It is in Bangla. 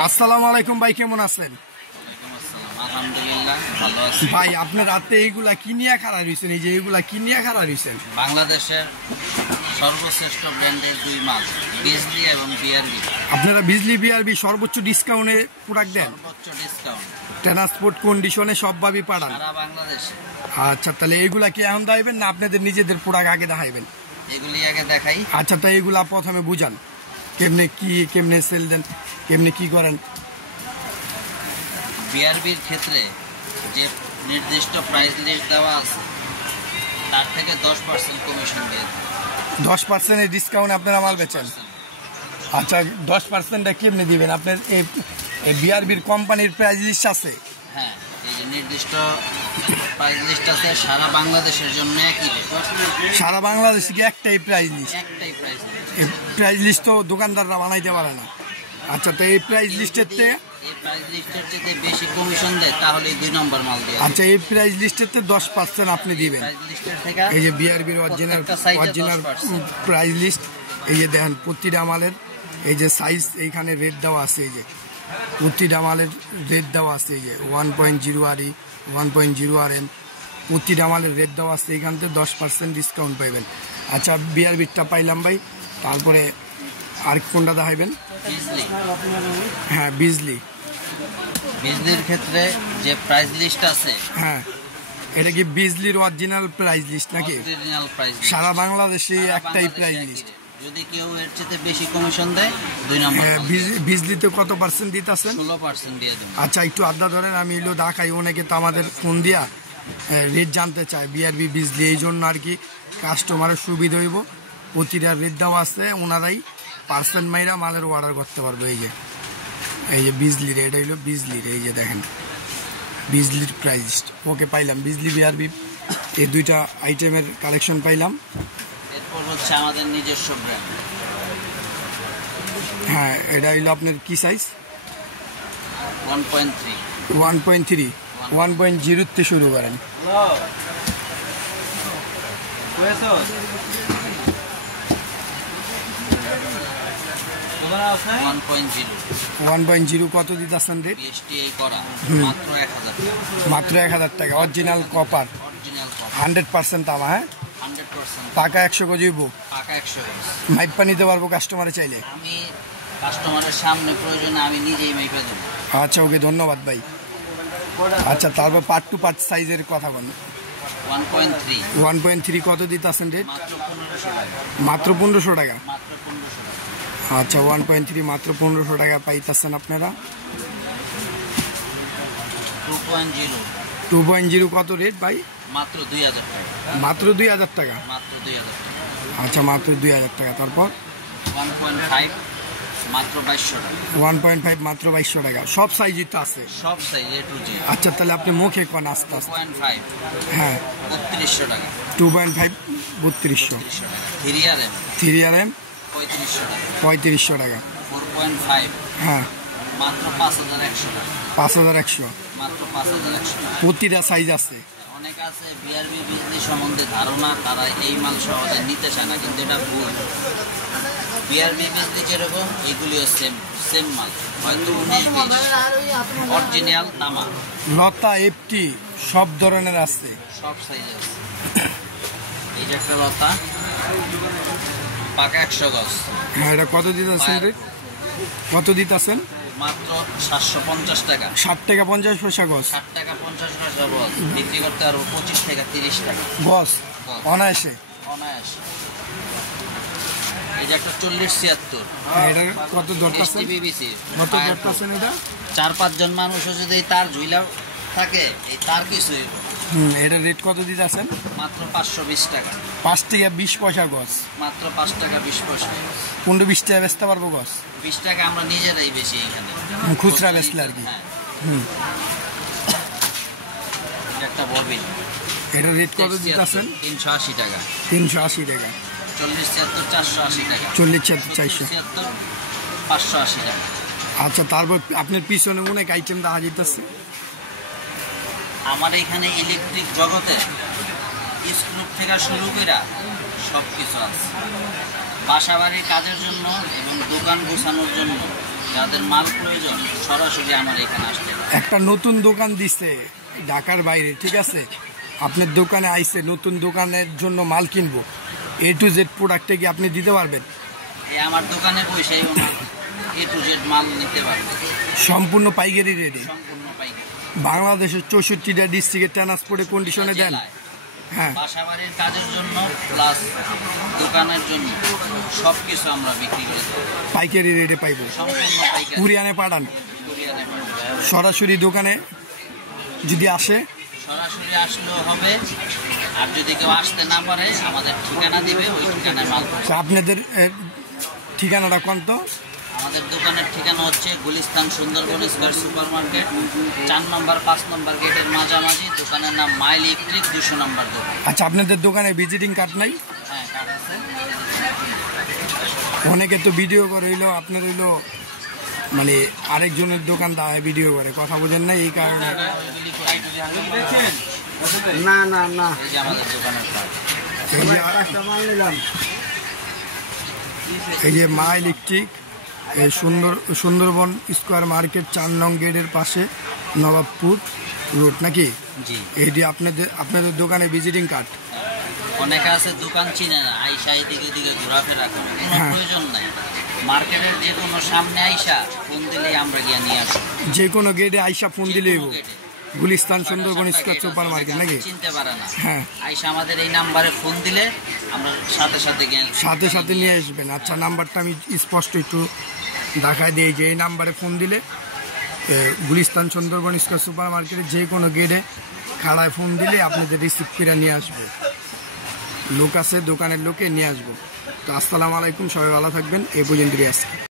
আসসালামু আলাইকুম ভাই, কেমন আছেন? আলহামদুলিল্লাহ ভালো আছি ভাই আপনার রাতে এইগুলা কি নিয়ে খাড়া রয়েছেন? এই যে এইগুলা কি নিয়ে খাড়া রয়েছেন? বাংলাদেশের সর্বশ্রেষ্ঠ ব্র্যান্ডের দুই মাল বিজলি এবং বিআরবি। আপনারা বিজলি বিআরবি সর্বোচ্চ ডিসকাউন্টে প্রোডাক্ট দেন? সর্বোচ্চ ডিসকাউন্ট, ট্রান্সপোর্ট কন্ডিশনে সবভাবেই পাঠান? সারা বাংলাদেশে। আচ্ছা, তাহলে এইগুলা কি এখন দেখাইবেন না আপনাদের নিজেদের প্রোডাক্ট আগে দেখাইবেন? এগুলি আগে দেখাই। আচ্ছা, তাই এগুলা প্রথমে বুঝান কেমনে সেল দেন, কেমনে কি করেন? বিআরবির ক্ষেত্রে যে নির্দিষ্ট প্রাইস লিস্ট দেওয়া আছে তার থেকে 10% কমিশন দিয়ে 10% ডিসকাউন্ট আপনারা মাল বেচেন? আচ্ছা, 10%টা কেমনে দিবেন? আপনার এই বিআরবির কোম্পানির প্রাইস লিস্ট আছে? হ্যাঁ, এই যে নির্দিষ্ট প্রাইস লিস্ট আছে সারা বাংলাদেশের জন্য একই রেট। সারা বাংলাদেশে কি একটাই প্রাইস লিস্ট? একটাই প্রাইস লিস্ট। এই প্রাইস লিস্ট তো দোকানদাররা বানাইতে পারে না। আচ্ছা, তো এই প্রাইস লিস্টের এই প্রাইস লিস্টের চেয়ে বেশি কমিশন দেয় তাহলে 2 নম্বর মাল দিয়ে। আচ্ছা, এই প্রাইস লিস্টের 10% আপনি দিবেন? প্রাইস লিস্টের থেকে এই যে বিআরবির অরিজিনাল প্রাইস লিস্ট, এই যে দেখেন প্রতিটা মালের এই যে সাইজ এইখানে রেট দেওয়া আছে, এই যে প্রতিটা মালের রেট দেওয়া আছে, এই যে 1.0 RE 1.0 RM প্রতিটা মালের রেট দেওয়া আছে। এইখান থেকে 10% ডিসকাউন্ট পাইবেন। আচ্ছা, বিআরবিরটা পাইলাম ভাই, তারপরে আর কোনটা দেখাইবেন? বিজলি। হ্যাঁ, বিজলির ক্ষেত্রে যে প্রাইস লিস্ট আছে, হ্যাঁ, এটা কি বিজলির অরিজিনাল প্রাইস লিস্ট নাকি? অরিজিনাল প্রাইস লিস্ট সারা বাংলাদেশে একটাই প্রাইস লিস্ট। যদি কেউ এর চেয়ে বেশি কমিশন দেয় 2 নম্বর। বিজলিতে কত পার্সেন্ট দিতেছেন? 16% দিয়ে দেবেন। আচ্ছা, একটু আড্ডা ধরেন, আমি এলো দেখাই। অনেকে তো আমাদের ফোন দিয়া রেট জানতে চায় বিআরবি বিজলি, এই জন্য আর কি কাস্টমারের সুবিধা হইব। প্রতিটা রেট দেওয়া আছে, ওনারাই পার্সেন্ট মাইরা মালের অর্ডার করতে পারবো। এই যে বিজলির, এটা হইলো বিজলির, এই যে দেখেন বিজলির প্রাইস। ওকে, পাইলাম বিজলি বিআরবি এই দুইটা আইটেমের কালেকশন পাইলাম। এরপর হচ্ছে আমাদের নিজস্ব ব্র্যান্ড। হ্যাঁ, এটা হইলো আপনার কি সাইজ? 1.3 1.0 শুরু করেন। 1.0 কত দিতেছেন রেট? মাত্র 1000 টাকা। অরিজিনাল কপার, 100% তামা। হ্যাঁ, 100% পাকা 100 গজ হইব। পাকা 100 গজ। মাইপা নিতে পারবো কাস্টমারে চাইলে? আমি কাস্টমারের সামনে প্রয়োজনে আমি নিজেই মাইপা দেবো। আচ্ছা, ওকে, ধন্যবাদ ভাই। আচ্ছা, তারপর পার্ট টু পার্ট সাইজের কথা বলেন। 1.3 কত দিতেছেন রেট? মাত্র 1500 টাকা। আচ্ছা, 1.3 মাত্র 1500 টাকা পাইতেছেন আপনারা। 2.0 কত রেট ভাই? মাত্র 2000 টাকা। মাত্র 2000 টাকা। আচ্ছা, মাত্র 2000 টাকা। তারপর 1.5 মাত্র 2200 টাকা। 1.5 মাত্র 2200 টাকা। সব সাইজই তো আছে? সব সাইজ A to Z। আচ্ছা, তাহলে আপনি মুখে কোন আস্তে আস্তে। 2.5 হ্যাঁ, 3200 টাকা। 2.5 3200 টাকা। 3RM 3RM 3500 টাকা। 3500 টাকা। 4.5 হ্যাঁ, মাত্র 5100 টাকা। 5100 মাত্র 5100 টাকা। প্রতিটা সাইজ আছে? অনেক আছে বিআরবি বিজলি সম্বন্ধে ধারণা, তারা এই মাল সহজে নিতে চায় না, কিন্তু এটা ভুল। বিআরবি বিজলি যেরকম এগুলিও সেম মাল, হয়তো অরিজিনাল তামা। লতা এফটি সব ধরনের আছে? সব সাইজ আছে। এই যে একটা লতা পাকা 100 গজ। হ্যাঁ, এটা কত দিতেছেন রেট? কত দিতেছেন? মাত্র 750 টাকা। 60 টাকা 50 পয়সা গজ? 60 টাকা 50 পয়সা গজ। বিক্রি করতে পারবো 25 থেকে 30 টাকা গজ অনায়াসে। এই যে একটা 40-76, এটা কত ধরতেছেন? বিবিসি কত ধরতেছেন এটা? 4-5 জন মানুষ যদি এই তার ঝুইলা থাকে, এই তার কিছু এটা রেট কত দিতেছেন? মাত্র 520 টাকা। 5 টাকা 20 পয়সা গজ। মাত্র 5 টাকা 20 পয়সা। 15-20 টাকা বেচতে পারবো গজ? 20 টাকা আমরা নিজেরাই বেশি এখানে খুচরা বেচলে আর কি। একটা ববিন, এটা রেট কত দিতেছেন? 380 টাকা। 380 টাকা। 40-76 480 টাকা। 40-76 400। 580 টাকা। আচ্ছা, তারপর আপনার পিছনে অনেক আইটেম দেখা যেতেছে। আমার এখানে ইলেকট্রিক জগতে স্ক্রু থেকে শুরু করে সব কিছু আছে। বাসা বাড়ির কাজের জন্য এবং দোকান গোছানোর জন্য যাদের মাল প্রয়োজন সরাসরি আমার এখানে আসতে পারে। একটা নতুন দোকান দিচ্ছে ঢাকার বাইরে, ঠিক আছে, আপনার দোকানে আইছে, নতুন দোকানের জন্য মাল কিনবো, A to Z প্রোডাক্টে কি আপনি দিতে পারবেন? এই আমার দোকানে পয়সাই মাল A to Z মাল নিতে পারবে সম্পূর্ণ পাইকারি রেটে? সম্পূর্ণ পাইকারি। বাংলাদেশের 64টা ডিস্ট্রিক্টের ট্রান্সপোর্টে কন্ডিশনে দেন? হ্যাঁ। বাসাবাড়ির কাজের জন্য প্লাস দোকানের জন্য সব কিছু আমরা বিক্রি করে দেবো পাইকারি রেটে পাইবো? সম্পূর্ণ পাইকারি। কুরিয়ানে পাঠান? কুরিয়ারে পাঠাবো। সরাসরি দোকানে যদি আসে? সরাসরি আসলেও হবে, আর যদি কেউ আসতে না পারে আমাদের ঠিকানা দিবে, ওই ঠিকানায় মাল পাবে। তো আপনাদের ঠিকানাটা কোন তো? আমাদের দোকানের ঠিকানা হচ্ছে Gulistan Sundarban square super market, 4 নম্বর 5 নম্বর গেটের মাঝামাঝি। দোকানের নাম মা ইলেকট্রিক, 200 নম্বর দোকান। আচ্ছা, আপনাদের দোকানে ভিজিটিং কার্ড নাই? হ্যাঁ, কার্ড আছে। অনেকে তো ভিডিও করে হইলো, আপনার হইলো মানে আরেকজনের দোকান দাঁড়ায় ভিডিও করে, কথা বোঝেন না, এই কারণে। না না না, এই যে আমাদের দোকানের কার্ড। এই যে মা ইলেকট্রিক, এই সুন্দরবন স্কোয়ার মার্কেট 4 নং গেটের পাশে, নবাবপুর রোড নাকি? জি। এইটি আপনাদের দোকানে ভিজিটিং কার্ড? অনেকে আছে দোকান চিনে না, আইসা এদিকে ওদিকে ঘোরাফেরা করে, কোনো হ্যাঁ। প্রয়োজন নাই। মার্কেটের যে কোনো সামনে আইসা ফোন দিলেই আমরা গিয়ে নিয়ে আসবো। যে কোনো গেটে আইসা ফোন যে দিলেই কোনো হইবো? গেটে। Gulistan Sundarban square super market নাকি? চিনতে পারে না, হ্যাঁ। আইসা আমাদের এই নাম্বারে ফোন দিলে আমরা সাথে সাথে গিয়ে সাথে নিয়ে আসবেন? আচ্ছা, নাম্বারটা আমি স্পষ্ট একটু দেখায় দিই, যে এই নাম্বারে ফোন দিলে গুলিস্তান সুন্দরবন স্কোয়ার সুপার মার্কেটে যে কোনো গেটে খাড়ায় ফোন দিলে আপনাদের রিসিভ করে নিয়ে আসবে, লোক আছে দোকানের লোকে নিয়ে আসবো। তো আসসালামু আলাইকুম, সবাই ভালো থাকবেন, এই পর্যন্তই আজকে।